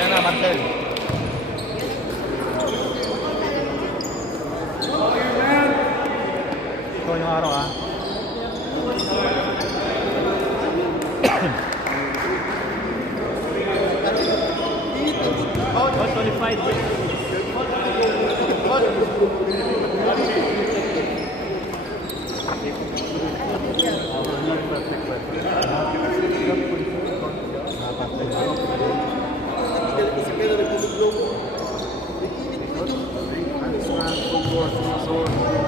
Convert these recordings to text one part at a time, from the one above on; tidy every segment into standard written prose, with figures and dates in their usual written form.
Ayan na, Marcel. Ito yung araw, ha? 4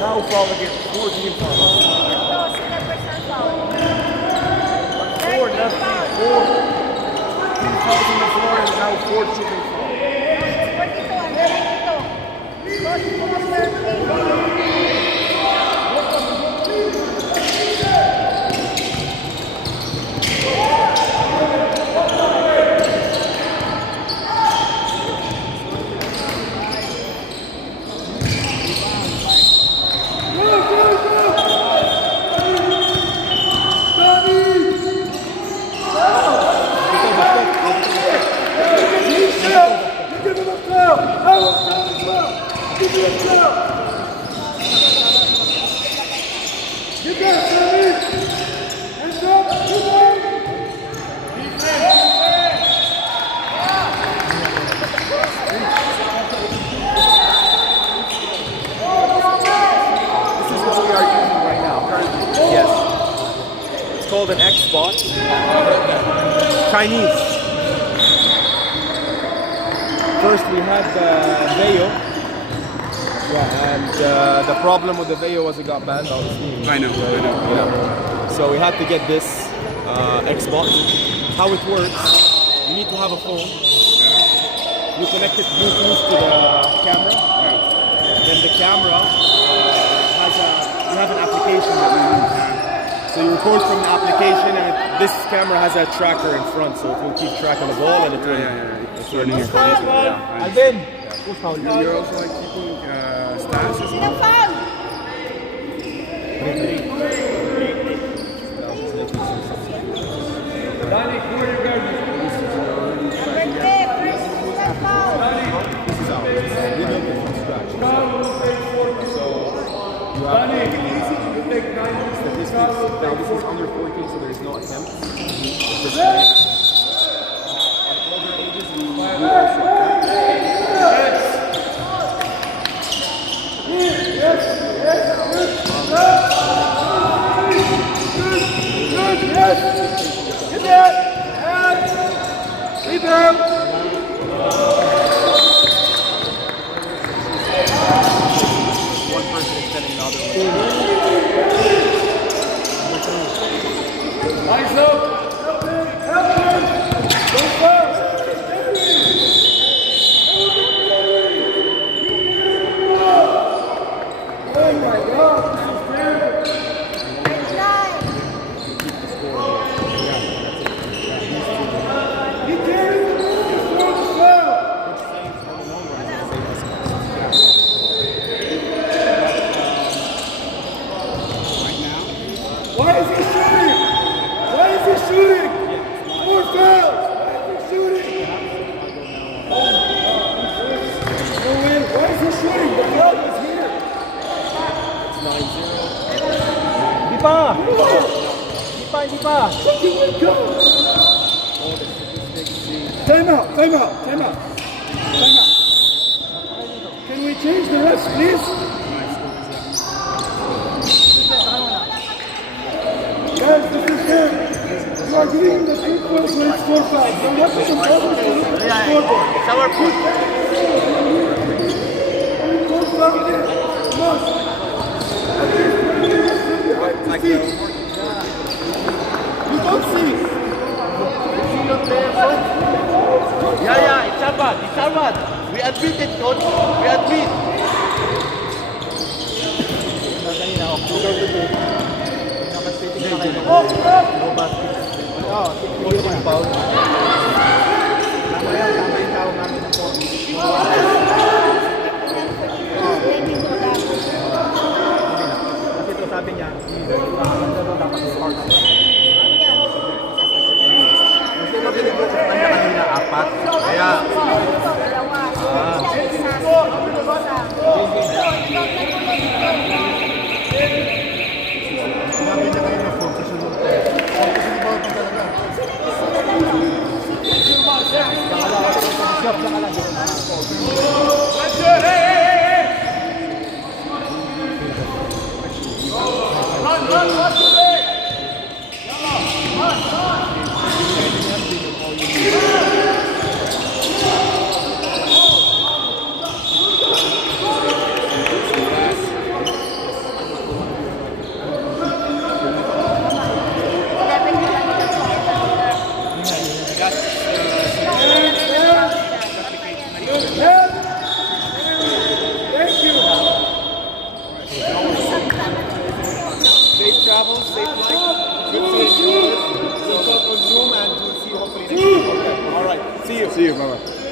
now fall against 14 fouls. Four, nothing. Four. Two fouls on the floor and now four chipping fouls. Called an Xbox. Chinese. First we had the Veo. Yeah, and the problem with the Veo was it got banned on Steam. I know. Yeah. So we had to get this Xbox. How it works, you need to have a phone. You connect it Bluetooth to the camera. Then the camera you have an application that you use. So you record from the application, and this camera has a tracker in front, so it will keep track of the ball and it will. It's running your phone. Alvin! You're also like keeping stats as well? This is ours. We built it from scratch. So you have statistics. Now this is under 14, so there is no attempt. At older ages, we do also one person extending another one. Eyes up! Time out. Can we change the refs, please? Guys, this is fair. You are giving the free throws when it's 4-5. So what is the problem for the scoreboard? It's our fault. 4-5 here. Must. You don't see. Yeah, it's our bad. We admit it, coach. We admit. Sabi niya, kasi mabilis ko sa kanya kanina 4. Kaya Sinabi niya kayo na focus yung focus yung ball pa talaga. See you. See you, bye-bye.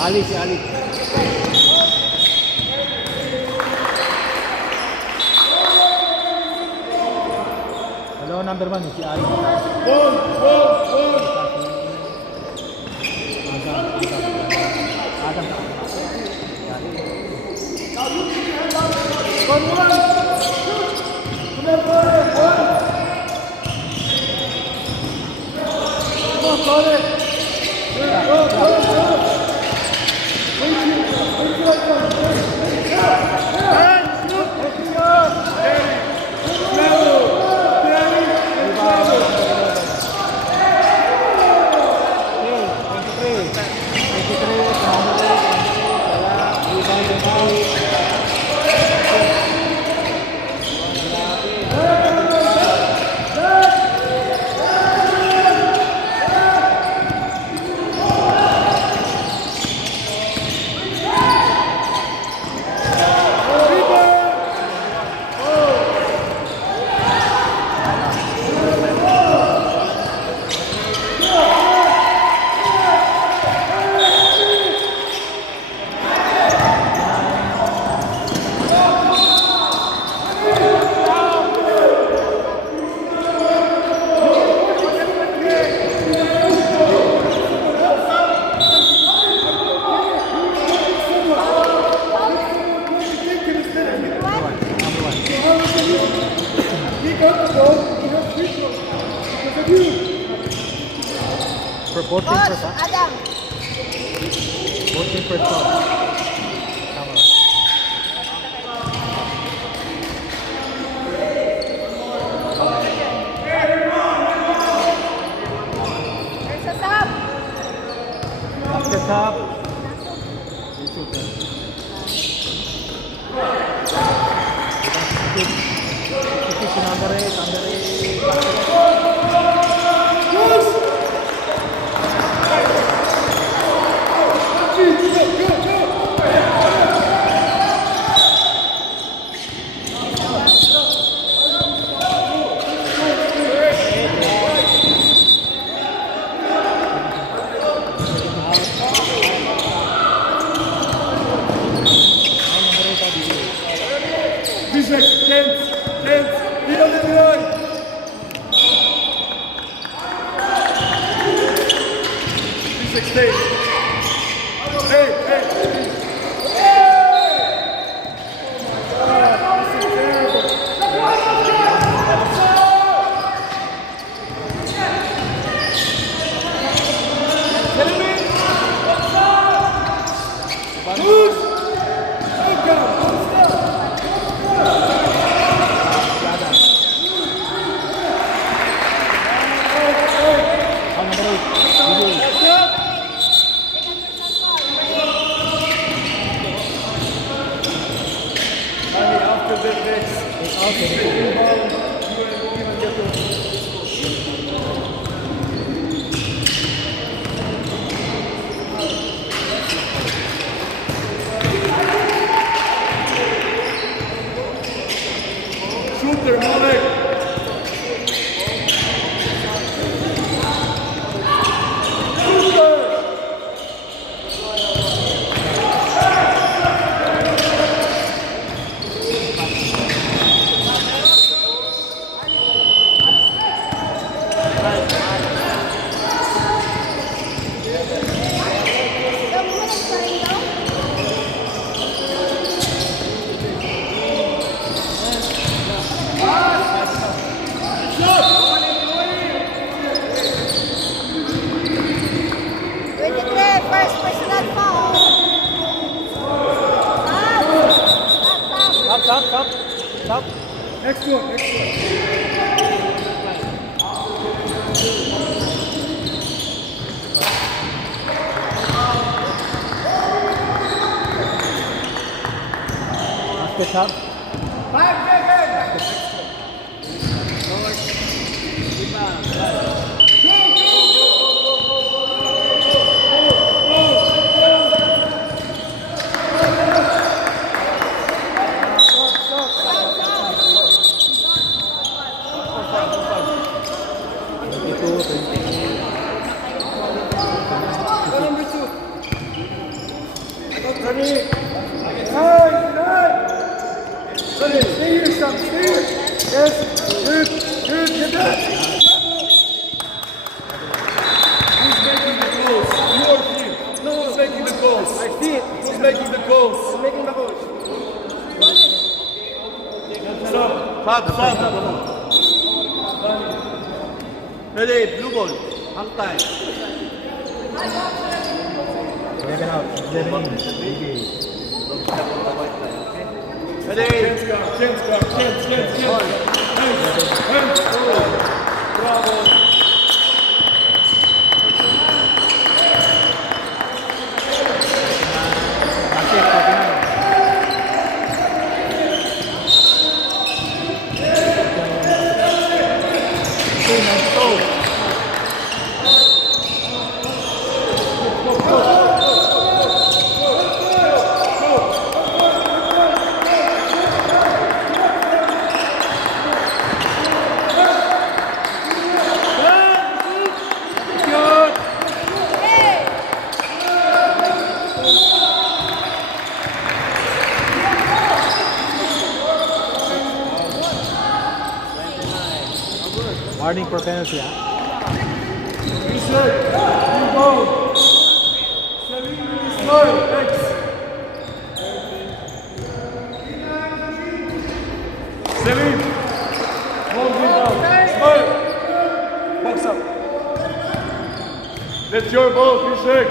Ali, si Ali. Hello, number 1 si Ali. Adam. For 14 Coach, first, ha? Adam. 14 first shot. Tama. There's a sub. After sub. First personal foul. Stop. Next one. After sub. Yes, good, good, get that. Who's making the goals? You or him? No, who's making the goals? I see it. Who's making the goals? I'm making the goals. Stop. Ready, blue ball. Hang time. 11 out. 11 in. Ready. Chance go, chance go, chance. Hands. Bravo. Basket, 49. Okay, nice goal. Warning for penalty, ah. Selim. Hold it down. Smile. Box up. That's your ball, Fishek.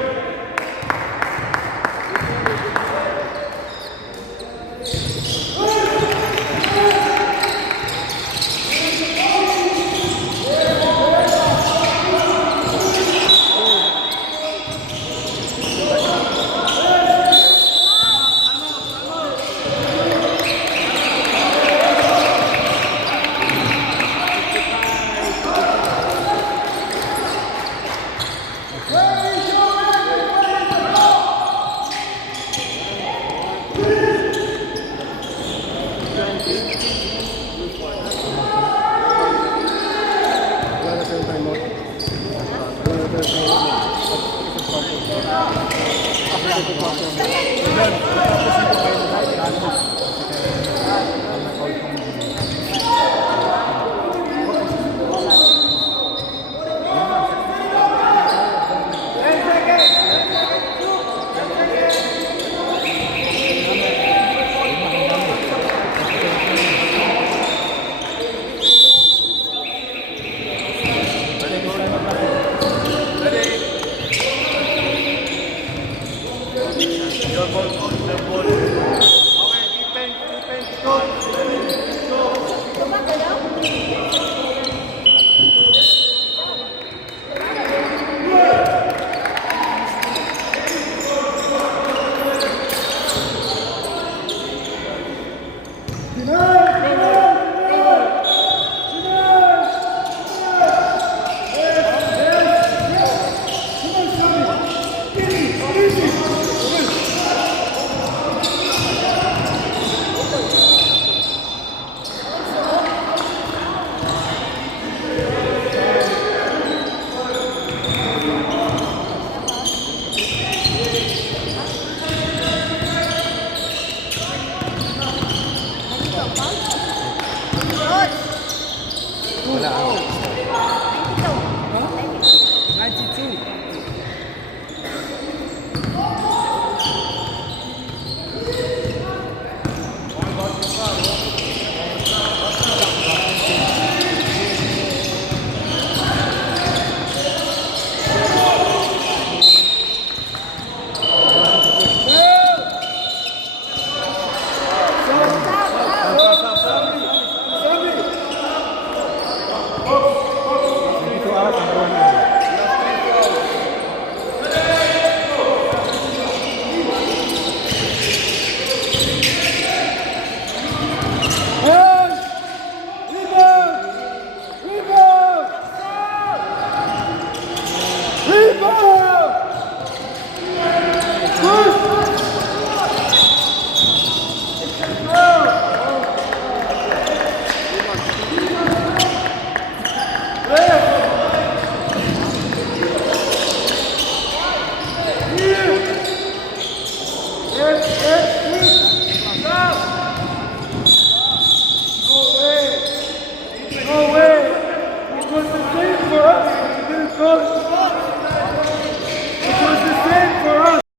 Gumagalaw?